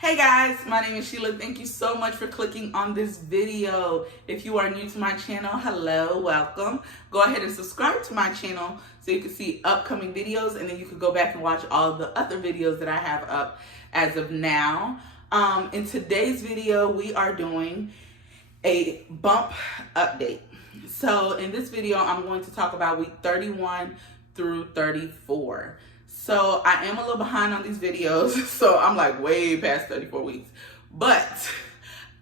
Hey guys, my name is Sheila. Thank you so much for clicking on this video. If you are new to my channel, hello, welcome. Go ahead and subscribe to my channel so you can see upcoming videos, and then you can go back and watch all the other videos that I have up as of now. In today's video, we are doing a bump update. So in this video, I'm going to talk about week 31 through 34. So I am a little behind on these videos, so I'm like way past 34 weeks. But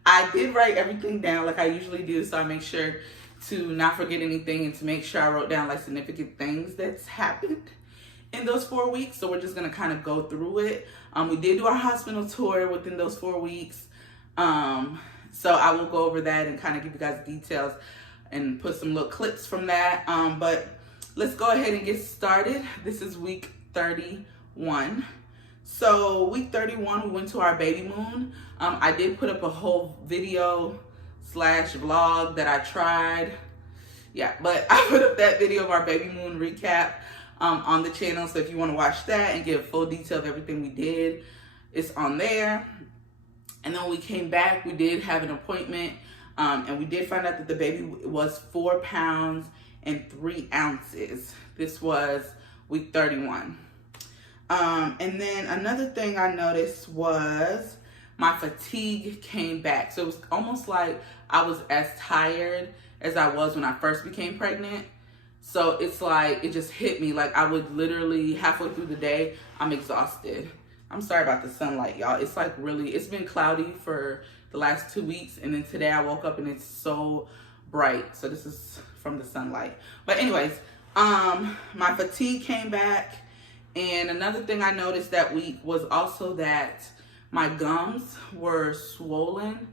I did write everything down like I usually do, so I make sure to not forget anything and to make sure I wrote down like significant things that's happened in those 4 weeks. So we're just gonna kind of go through it. We did do our hospital tour within those 4 weeks. So I will go over that and kind of give you guys details and put some little clips from that. But let's go ahead and get started. This is week 31. So week 31, we went to our baby moon. I did put up a whole video / vlog that I tried. Yeah, but I put up that video of our baby moon recap on the channel. So if you want to watch that and get a full detail of everything we did, it's on there. And then when we came back, we did have an appointment, and we did find out that the baby was 4 pounds and 3 ounces. This was week 31. And then another thing I noticed was my fatigue came back. So it was almost like I was as tired as I was when I first became pregnant. So it's like, it just hit me. Like I would literally, halfway through the day, I'm exhausted. I'm sorry about the sunlight, y'all. It's like really, it's been cloudy for the last 2 weeks. And then today I woke up and it's so bright. So this is from the sunlight. But anyways, my fatigue came back. And another thing I noticed that week was also that my gums were swollen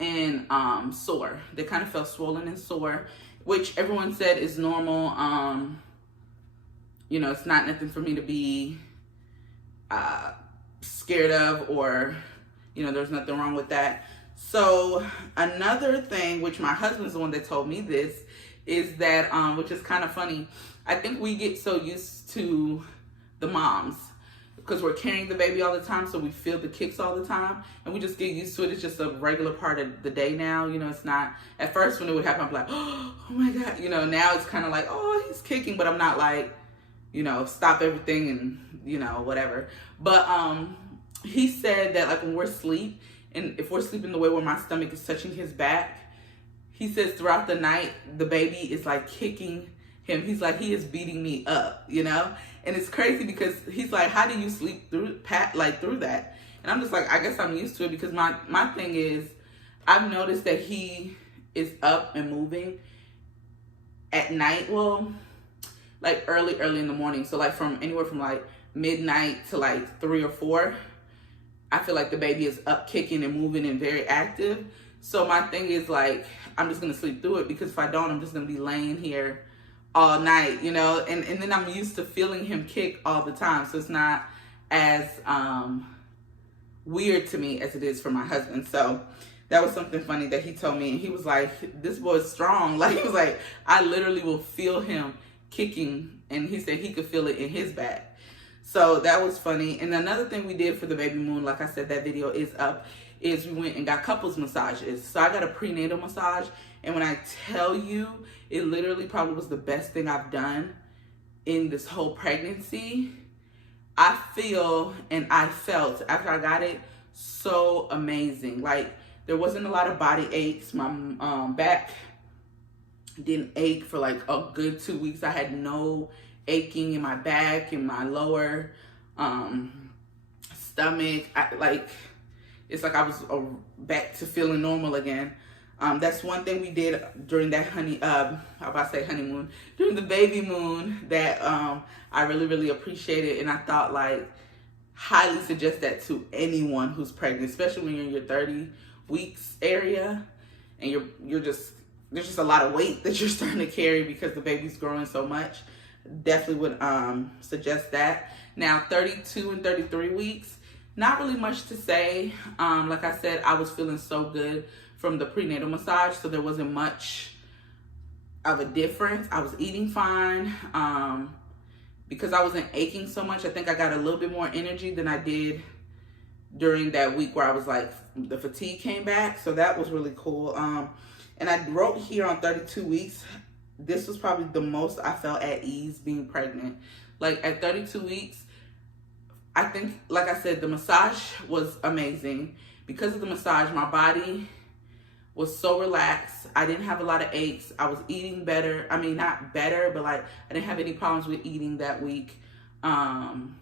and sore. They kind of felt swollen and sore, which everyone said is normal. You know, it's not nothing for me to be scared of, or, you know, there's nothing wrong with that. So another thing, which my husband's the one that told me this, is that, which is kind of funny, I think we get so used to the moms because we're carrying the baby all the time, so we feel the kicks all the time, and we just get used to it. It's just a regular part of the day now. You know, it's not, at first when it would happen, I'm like, oh my God, you know, now it's kind of like, oh, he's kicking, but I'm not like, you know, stop everything and, you know, whatever. But he said that like when we're asleep, and if we're sleeping the way where my stomach is touching his back, he says throughout the night, the baby is like kicking him. He's like, he is beating me up, you know? And it's crazy because he's like, how do you sleep through that? And I'm just like, I guess I'm used to it, because my thing is, I've noticed that he is up and moving at night. Well, like early in the morning. So like from anywhere from like midnight to like 3 or 4, I feel like the baby is up kicking and moving and very active. So my thing is like, I'm just gonna sleep through it, because if I don't, I'm just gonna be laying here all night, you know, and then I'm used to feeling him kick all the time. So it's not as weird to me as it is for my husband. So that was something funny that he told me. And he was like, this boy's strong. Like, he was like, I literally will feel him kicking. And he said he could feel it in his back. So that was funny. And another thing we did for the baby moon, like I said, that video is up, is we went and got couples massages. So I got a prenatal massage. And when I tell you, it literally probably was the best thing I've done in this whole pregnancy. I feel and I felt after I got it so amazing. Like, there wasn't a lot of body aches. My back didn't ache for like a good 2 weeks. I had no aching in my back and my lower stomach. It's like I was back to feeling normal again. That's one thing we did during that honeymoon, during the baby moon, that I really appreciated. And I thought, like, highly suggest that to anyone who's pregnant, especially when you're in your 30 weeks area and there's just a lot of weight that you're starting to carry because the baby's growing so much. Definitely would suggest that. Now, 32 and 33 weeks, not really much to say. Like I said, I was feeling so good from the prenatal massage, so there wasn't much of a difference. I was eating fine. Because I wasn't aching so much, I think I got a little bit more energy than I did during that week where I was like, the fatigue came back. So that was really cool. And I wrote here on 32 weeks, this was probably the most I felt at ease being pregnant. Like at 32 weeks, I think, like I said, the massage was amazing. Because of the massage, my body was so relaxed. I didn't have a lot of aches. I was eating better. I mean, not better, but like I didn't have any problems with eating that week. And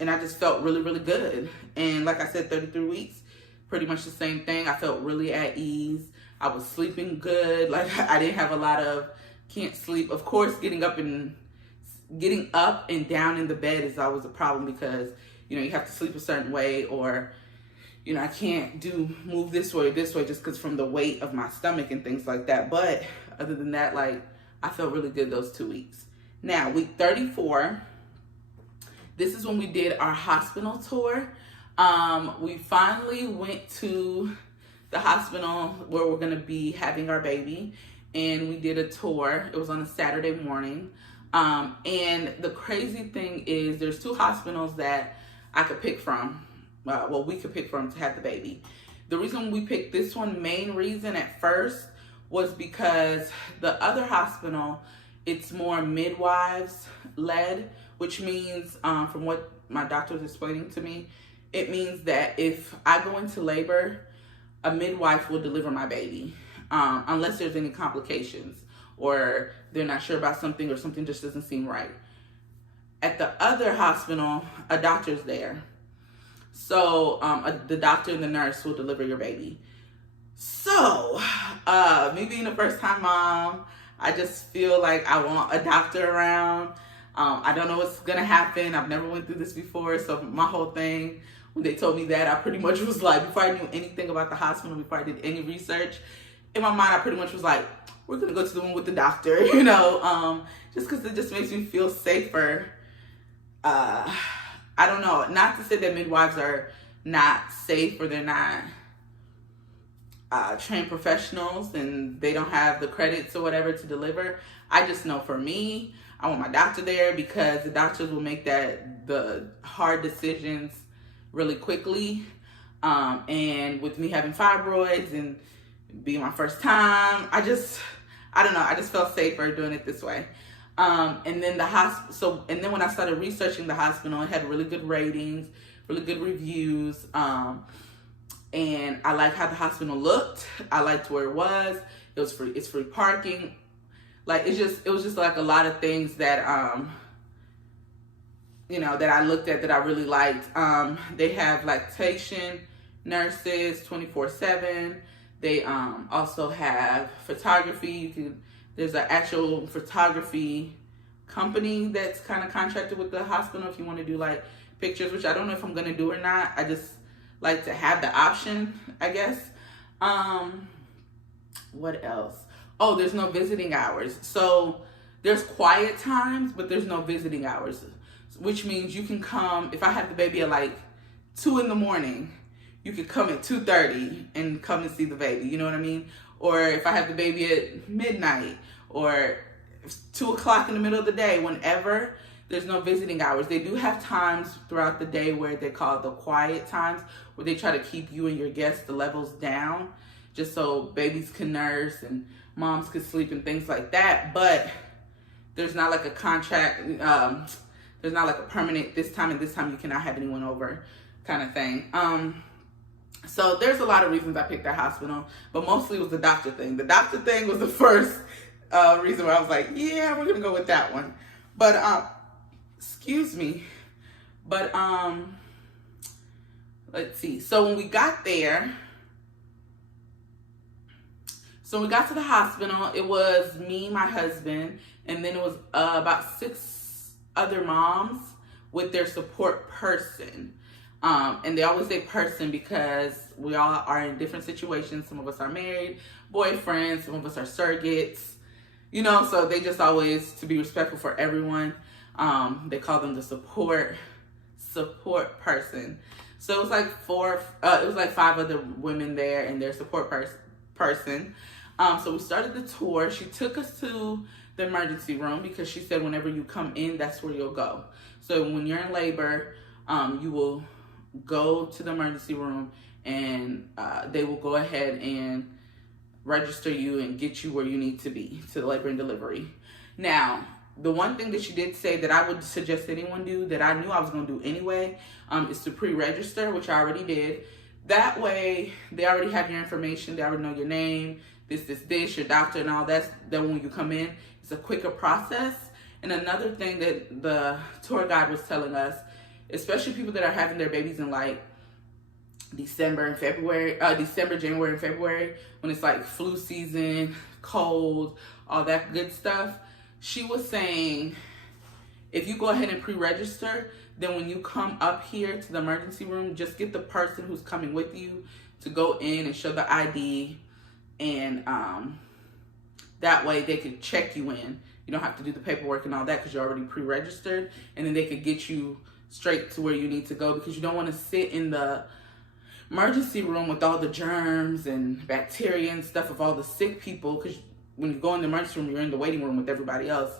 I just felt really, really good. And like I said, 33 weeks, pretty much the same thing. I felt really at ease. I was sleeping good. Like I didn't have a lot of can't sleep. Of course, getting up and down in the bed is always a problem because, you know, you have to sleep a certain way, or, you know, I can't move this way or this way just because from the weight of my stomach and things like that. But other than that, like I felt really good those 2 weeks. Now, week 34, this is when we did our hospital tour. We finally went to the hospital where we're gonna be having our baby, and we did a tour. It was on a Saturday morning. And the crazy thing is there's 2 hospitals that I could pick from. We could pick from to have the baby. The reason we picked this one, main reason at first, was because the other hospital, it's more midwives led, which means, from what my doctor was explaining to me, it means that if I go into labor, a midwife will deliver my baby, unless there's any complications or they're not sure about something or something just doesn't seem right. At the other hospital, a doctor's there. So the doctor and the nurse will deliver your baby. So me being a first-time mom, I just feel like I want a doctor around. I don't know what's gonna happen. I've never went through this before. So my whole thing, when they told me that, I pretty much was like, before I knew anything about the hospital, before I did any research, in my mind, I pretty much was like, we're gonna go to the one with the doctor, you know, just because it just makes me feel safer. I don't know, not to say that midwives are not safe or they're not trained professionals and they don't have the credits or whatever to deliver. I just know for me, I want my doctor there because the doctors will make the hard decisions really quickly. And with me having fibroids and being my first time, I don't know, I just felt safer doing it this way. And then and then when I started researching the hospital, it had really good ratings, really good reviews. And I liked how the hospital looked. I liked where it was. It was free. It's free parking. Like it was just like a lot of things that you know, that I looked at that I really liked. They have lactation nurses 24/7. They also have photography. There's an actual photography company that's kind of contracted with the hospital if you want to do like pictures, which I don't know if I'm gonna do or not. I just like to have the option, I guess. What else? Oh, there's no visiting hours. So there's quiet times, but there's no visiting hours, which means you can come, if I have the baby at like 2 a.m, you could come at 2:30 and come and see the baby, you know what I mean? Or if I have the baby at midnight or 2 o'clock in the middle of the day, whenever, there's no visiting hours. They do have times throughout the day where they call the quiet times, where they try to keep you and your guests, the levels down, just so babies can nurse and moms can sleep and things like that. But there's not like a contract, there's not like a permanent this time and this time you cannot have anyone over kind of thing. So there's a lot of reasons I picked that hospital, but mostly it was the doctor thing. The doctor thing was the first reason where I was like, yeah, we're gonna go with that one. But excuse me. But let's see. So when we got there, so when we got to the hospital, it was me, my husband, and then it was about 6 other moms with their support person. And they always say person because we all are in different situations. Some of us are married, boyfriends, some of us are surrogates, you know, so they just always, to be respectful for everyone, they call them the support person. So it was like 5 other women there and their support person. So we started the tour. She took us to the emergency room because she said whenever you come in, that's where you'll go. So when you're in labor, you will go to the emergency room, and they will go ahead and register you and get you where you need to be to labor and delivery. Now, the one thing that she did say that I would suggest anyone do, that I knew I was going to do anyway, is to pre-register, which I already did. That way, they already have your information. They already know your name, this, your doctor, and all that. Then when you come in, it's a quicker process. And another thing that the tour guide was telling us, especially people that are having their babies in like December, January, and February, when it's like flu season, cold, all that good stuff. She was saying, if you go ahead and pre-register, then when you come up here to the emergency room, just get the person who's coming with you to go in and show the ID, and that way they could check you in. You don't have to do the paperwork and all that because you're already pre-registered, and then they could get you straight to where you need to go, because you don't want to sit in the emergency room with all the germs and bacteria and stuff of all the sick people, because when you go in the emergency room, you're in the waiting room with everybody else.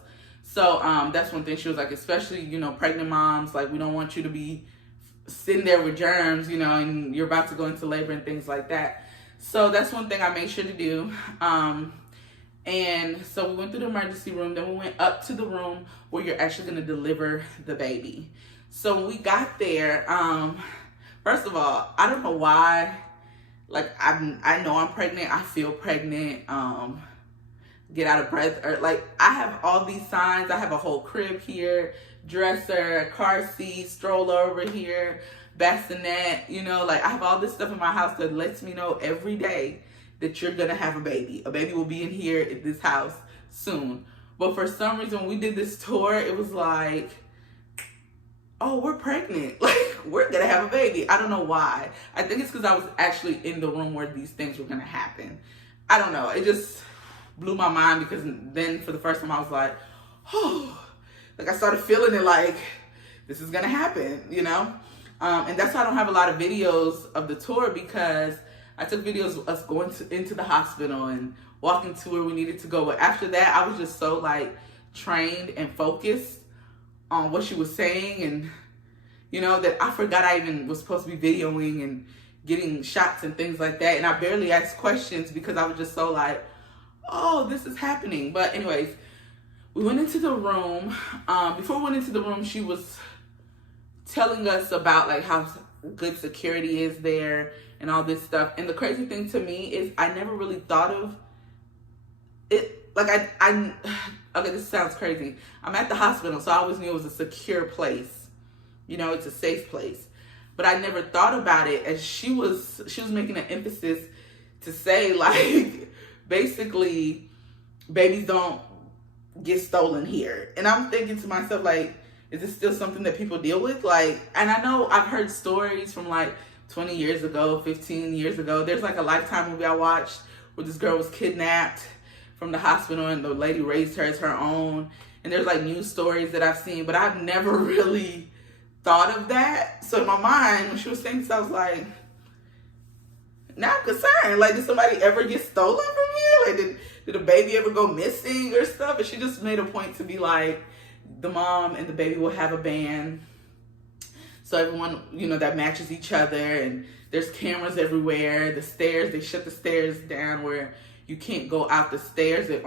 So that's one thing. She was like, especially, you know, pregnant moms, like, we don't want you to be sitting there with germs, you know, and you're about to go into labor and things like that. So that's one thing I made sure to do. And so we went through the emergency room, then we went up to the room where you're actually going to deliver the baby. So when we got there, first of all, I don't know why, like, I know I'm pregnant, I feel pregnant, get out of breath, or like, I have all these signs. I have a whole crib here, dresser, car seat, stroller over here, bassinet, you know, like, I have all this stuff in my house that lets me know every day that you're gonna have a baby. A baby will be in here at this house soon. But for some reason, when we did this tour, it was like, oh, we're pregnant. Like, we're gonna have a baby. I don't know why. I think it's because I was actually in the room where these things were gonna happen. I don't know. It just blew my mind, because then for the first time I was like, oh, like, I started feeling it, like, this is gonna happen, you know? And that's why I don't have a lot of videos of the tour, because I took videos of us going into the hospital and walking to where we needed to go. But after that, I was just so, like, trained and focused on what she was saying, and, you know, that I forgot I even was supposed to be videoing and getting shots and things like that. And I barely asked questions because I was just so like, oh, this is happening. But anyways, we went into the room. Before we went into the room, she was telling us about, like, how good security is there and all this stuff. And the crazy thing to me is I never really thought of it. Like, okay, this sounds crazy. I'm at the hospital, so I always knew it was a secure place. You know, it's a safe place. But I never thought about it, as she was making an emphasis to say, like, basically, babies don't get stolen here. And I'm thinking to myself, like, is this still something that people deal with? Like, and I know I've heard stories from, like, 20 years ago, 15 years ago. There's, like, a Lifetime movie I watched where this girl was kidnapped from the hospital and the lady raised her as her own. And there's, like, news stories that I've seen, but I've never really thought of that. So in my mind, when she was saying this, I was like, now I'm concerned. Like, did somebody ever get stolen from here? Like, did a baby ever go missing or stuff? And she just made a point to be like, the mom and the baby will have a band, so everyone, you know, that matches each other, and there's cameras everywhere. The stairs, they shut the stairs down where you can't go out the stairs. I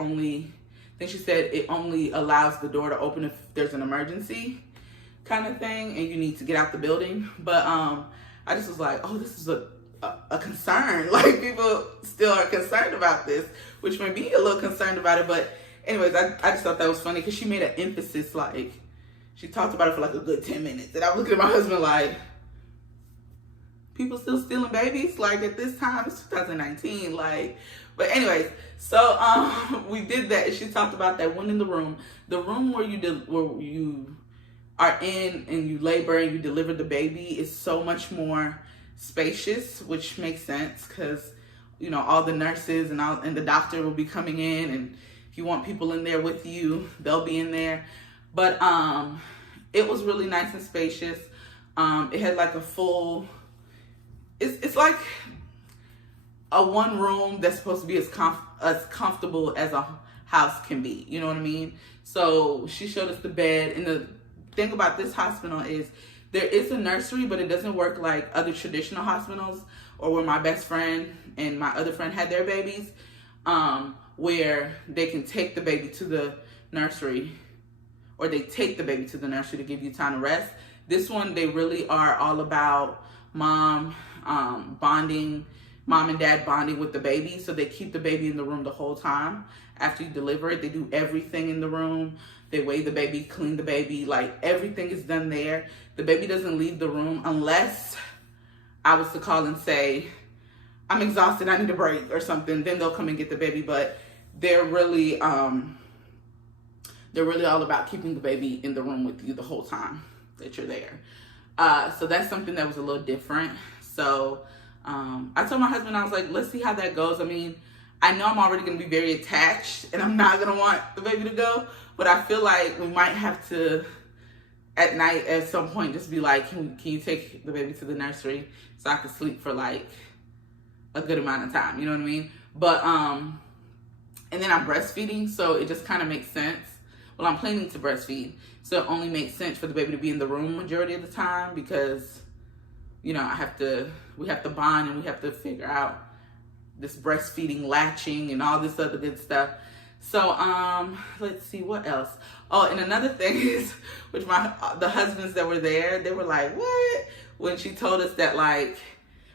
think she said it only allows the door to open if there's an emergency kind of thing and you need to get out the building. But I just was like, oh, this is a concern. Like, people still are concerned about this, which made me a little concerned about it. But anyways, I just thought that was funny, because she made an emphasis, like, she talked about it for like a good 10 minutes. And I was looking at my husband like, people still stealing babies? Like, at this time, it's 2019. Like, but anyways, so we did that. And she talked about that one in the room where you are in and you labor and you deliver the baby is so much more spacious, which makes sense, because, you know, all the nurses and the doctor will be coming in, and if you want people in there with you, they'll be in there. But it was really nice and spacious. It had like a full, it's like a one room that's supposed to be as comfortable as a house can be. You know what I mean? So she showed us the bed. And the thing about this hospital is There is a nursery, but it doesn't work like other traditional hospitals, or where my best friend and my other friend had their babies, where they can take the baby to the nursery, or they take the baby to the nursery to give you time to rest. This one, they really are all about mom and dad bonding with the baby. So they keep the baby in the room the whole time after you deliver it. They do everything in the room. They weigh the baby, clean the baby, like everything is done there. The baby doesn't leave the room unless I was to call and say, I'm exhausted, I need a break or something. Then they'll come and get the baby. But they're really all about keeping the baby in the room with you the whole time that you're there. So that's something that was a little different. So I told my husband, I was like, let's see how that goes. I mean, I know I'm already going to be very attached and I'm not going to want the baby to go, but I feel like we might have to, at night at some point, just be like, can you take the baby to the nursery so I can sleep for like a good amount of time, you know what I mean? But, and then I'm breastfeeding, so it just kind of makes sense. Well, I'm planning to breastfeed, so it only makes sense for the baby to be in the room majority of the time because, you know, we have to bond and we have to figure out this breastfeeding, latching, and all this other good stuff. So, let's see, what else? Oh, and another thing is, which the husbands that were there, they were like, what? When she told us that, like,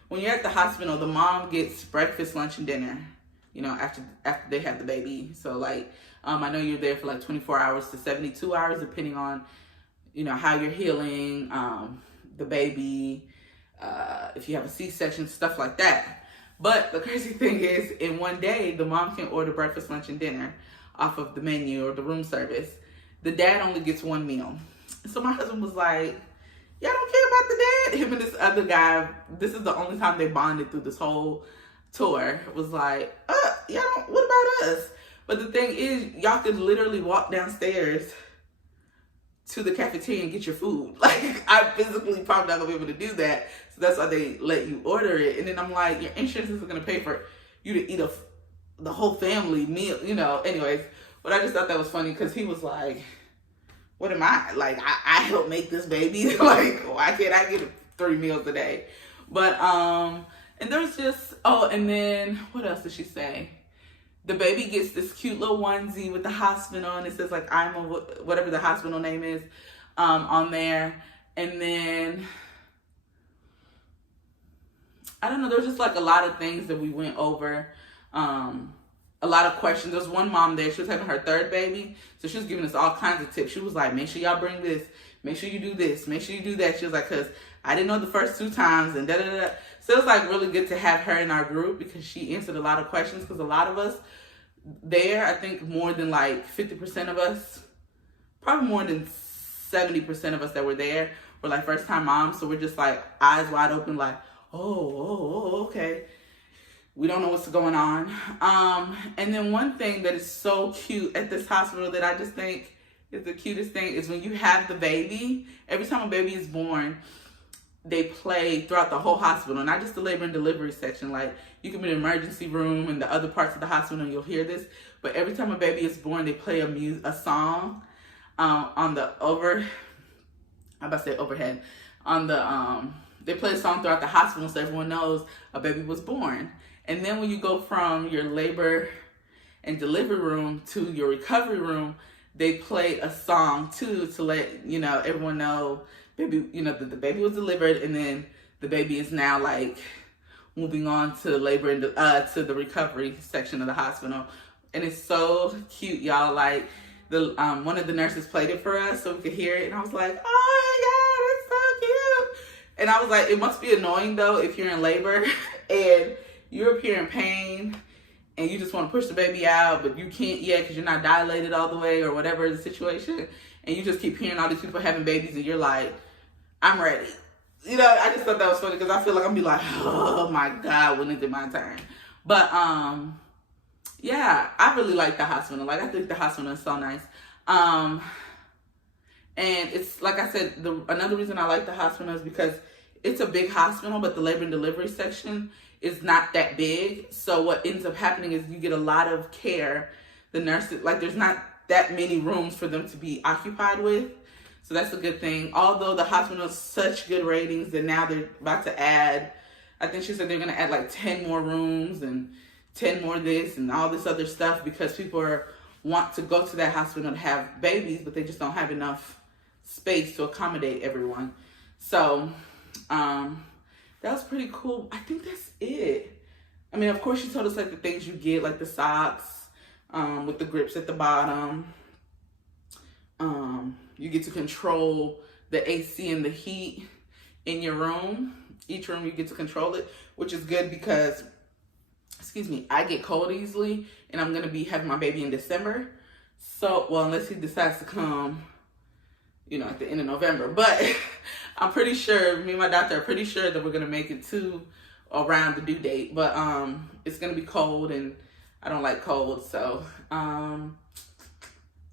when you're at the hospital, the mom gets breakfast, lunch, and dinner, you know, after they have the baby. So, like, I know you're there for like 24 hours to 72 hours, depending on, you know, how you're healing, the baby, if you have a C-section, stuff like that. But the crazy thing is, in one day, the mom can order breakfast, lunch, and dinner off of the menu or the room service. The dad only gets one meal. So my husband was like, y'all don't care about the dad? Him and this other guy, this is the only time they bonded through this whole tour. It was like, y'all don't, what about us? But the thing is, y'all could literally walk downstairs to the cafeteria and get your food. Like, I physically probably not gonna be able to do that. So that's why they let you order it. And then I'm like, your insurance isn't gonna pay for you to eat the whole family meal, you know. Anyways, but I just thought that was funny because he was like, what am I? Like, I help make this baby. Like, why can't I get 3 meals a day? But, and there's just, oh, and then what else did she say? The baby gets this cute little onesie with the hospital, and it says like whatever the hospital name is on there. And then I don't know, there's just like a lot of things that we went over, a lot of questions. There's one mom there, she was having her 3rd baby, so she was giving us all kinds of tips. She was like, make sure y'all bring this, make sure you do this, make sure you do that. She was like, because I didn't know the first 2 times and da-da-da-da. So it was like really good to have her in our group because she answered a lot of questions, because a lot of us there, I think more than like 50% of us, probably more than 70% of us that were there were like first time moms. So we're just like eyes wide open, like, oh, okay. We don't know what's going on. And then one thing that is so cute at this hospital that I just think is the cutest thing is when you have the baby, every time a baby is born, they play throughout the whole hospital, not just the labor and delivery section. Like, you can be in the emergency room and the other parts of the hospital and you'll hear this. But every time a baby is born, they play a song on the overhead. On the, they play a song throughout the hospital so everyone knows a baby was born. And then when you go from your labor and delivery room to your recovery room, they play a song too to let, you know, everyone know baby, you know, that the baby was delivered, and then the baby is now like moving on to labor and to the recovery section of the hospital. And it's so cute, y'all. Like, the one of the nurses played it for us so we could hear it, and I was like, oh my God, it's so cute. And I was like, it must be annoying though if you're in labor and you're up here in pain and you just want to push the baby out, but you can't yet because you're not dilated all the way or whatever the situation, and you just keep hearing all these people having babies and you're like, I'm ready. You know, I just thought that was funny because I feel like I'm be like, oh my God, when is it my turn? But yeah, I really like the hospital. Like, I think the hospital is so nice. And it's like I said, another reason I like the hospital is because it's a big hospital, but the labor and delivery section is not that big. So what ends up happening is you get a lot of care. The nurses, like, there's not that many rooms for them to be occupied with. So that's a good thing. Although the hospital has such good ratings that now they're about to add, I think she said they're going to add like 10 more rooms and 10 more this and all this other stuff because people want to go to that hospital to have babies, but they just don't have enough space to accommodate everyone. So that was pretty cool. I think that's it. I mean, of course, she told us like the things you get, like the socks with the grips at the bottom. You get to control the AC and the heat in your room. Each room you get to control it, which is good because, excuse me, I get cold easily, and I'm gonna be having my baby in December. So, well, unless he decides to come, you know, at the end of November. But I'm pretty sure, me and my doctor are pretty sure that we're gonna make it to around the due date. But it's gonna be cold, and I don't like cold, so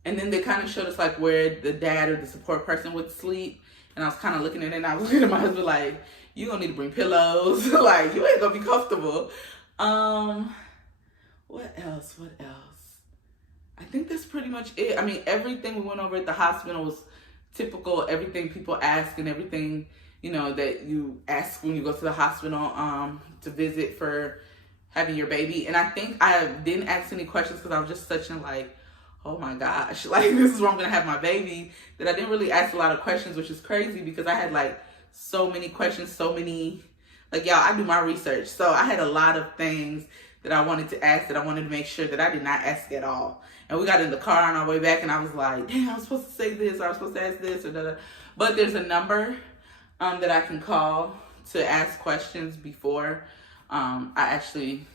and then they kind of showed us like where the dad or the support person would sleep. And I was kind of looking at it, and I was looking at my husband like, you gonna need to bring pillows. Like, you ain't gonna be comfortable. What else? I think that's pretty much it. I mean, everything we went over at the hospital was typical, everything people ask and everything, you know, that you ask when you go to the hospital to visit for having your baby. And I think I didn't ask any questions because I was just such in like, oh my gosh, like this is where I'm gonna have my baby, that I didn't really ask a lot of questions, which is crazy because I had like so many questions, so many, like y'all, I do my research. So I had a lot of things that I wanted to ask that I wanted to make sure that I did not ask at all. And we got in the car on our way back and I was like, damn, I was supposed to say this, or I was supposed to ask this, or da. But there's a number that I can call to ask questions before I actually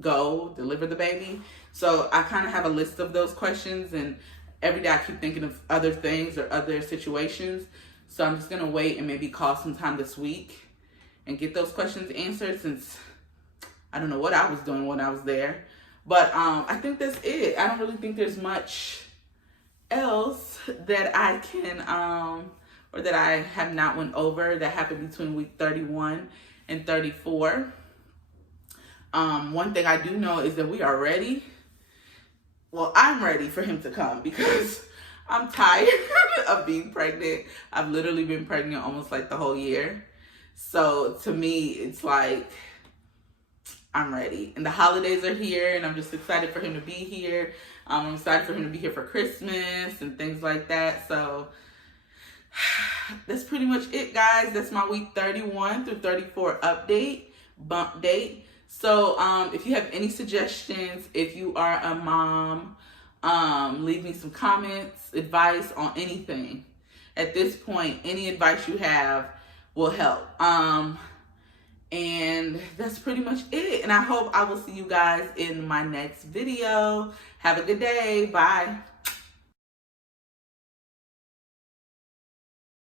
go deliver the baby. So I kind of have a list of those questions, and every day I keep thinking of other things or other situations. So I'm just gonna wait and maybe call sometime this week and get those questions answered, since I don't know what I was doing when I was there. But I think that's it. I don't really think there's much else that I can or that I have not went over that happened between week 31 and 34. One thing I do know is that we are ready. Well, I'm ready for him to come because I'm tired of being pregnant. I've literally been pregnant almost like the whole year. So to me, it's like, I'm ready. And the holidays are here, and I'm just excited for him to be here. I'm excited for him to be here for Christmas and things like that. So that's pretty much it, guys. That's my week 31 through 34 update, bump date. So if you have any suggestions, if you are a mom, leave me some comments, advice on anything. At this point, any advice you have will help. And that's pretty much it. And I hope I will see you guys in my next video. Have a good day. Bye.